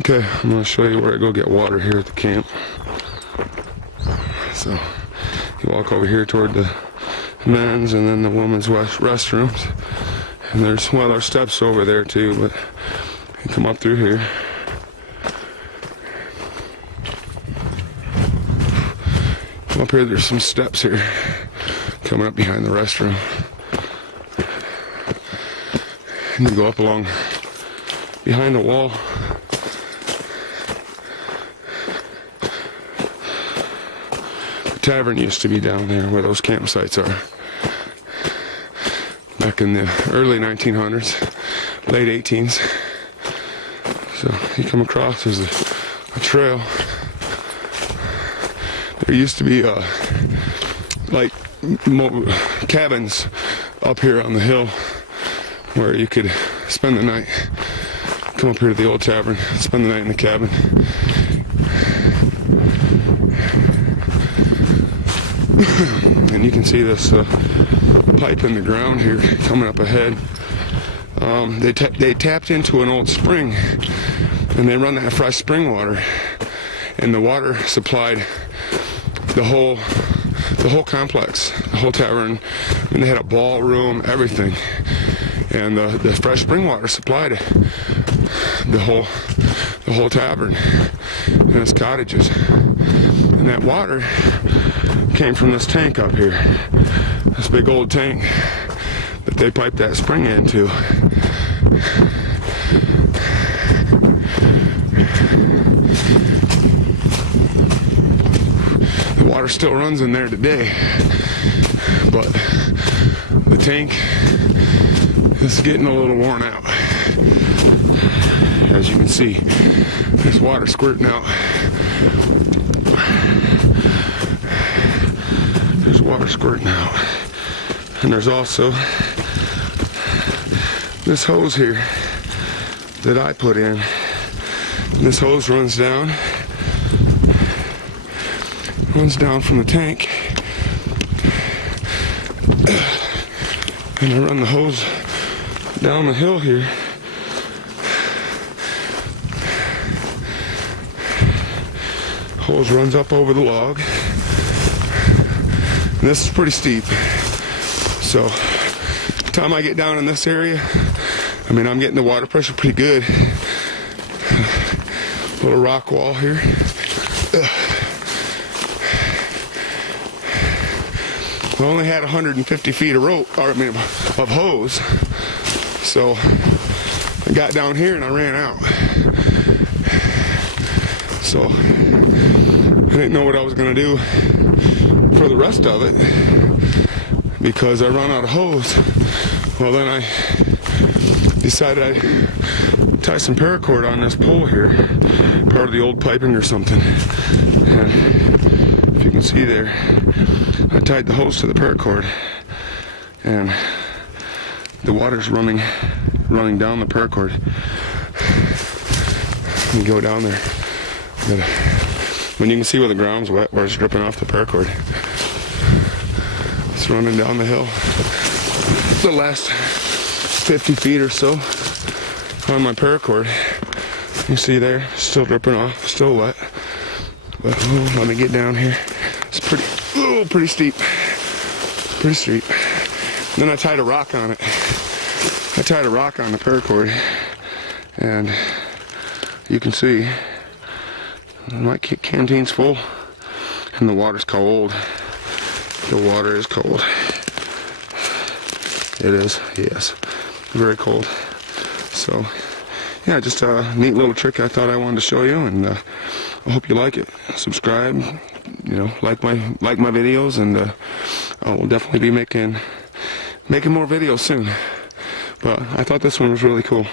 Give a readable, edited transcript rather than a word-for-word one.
Okay, I'm going to show you where I go get water here at the camp. So, you walk over here toward the men's and then the women's restrooms. And there's steps over there too, but you come up through here. Come up here, there's some steps here coming up behind the restroom. And you go up along behind the wall. The tavern used to be down there where those campsites are. Back in the early 1900s, late 18s. So you come across, there's a trail. There used to be like cabins up here on the hill where you could spend the night. Come up here to the old tavern, spend the night in the cabin. And you can see this pipe in the ground here coming up ahead. They tapped into an old spring, and they run that fresh spring water, and the water supplied the whole complex, the whole tavern. I mean, they had a ballroom, everything, and the fresh spring water supplied the whole tavern and its cottages. And that water came from this tank up here, this big old tank that they piped that spring into. The water still runs in there today, but the tank is getting a little worn out. As you can see, there's water squirting out. There's water squirting out. And there's also this hose here that I put in. And this hose runs down from the tank. And I run the hose down the hill here. Hose runs up over the log. And this is pretty steep. So, by the time I get down in this area, I mean, I'm getting the water pressure pretty good. Little rock wall here. I only had 150 feet of rope, of hose. So, I got down here and I ran out. So, I didn't know what I was going to do for the rest of it because I run out of hose. Well, then I decided I'd tie some paracord on this pole here, part of the old piping or something. And if you can see there, I tied the hose to the paracord, and the water's running down the paracord. You go down there. When you can see where the ground's wet, where it's dripping off the paracord. It's running down the hill. The last 50 feet or so on my paracord. You see there, still dripping off, still wet. But let me get down here. It's pretty steep. Pretty steep. Then I tied a rock on it. I tied a rock on the paracord, and you can see my canteen's full, and the water's cold. The water is cold. It is, yes, very cold. So, yeah, just a neat little trick I thought I wanted to show you, and I hope you like it. Subscribe, like my videos, and I will definitely be making more videos soon. But I thought this one was really cool.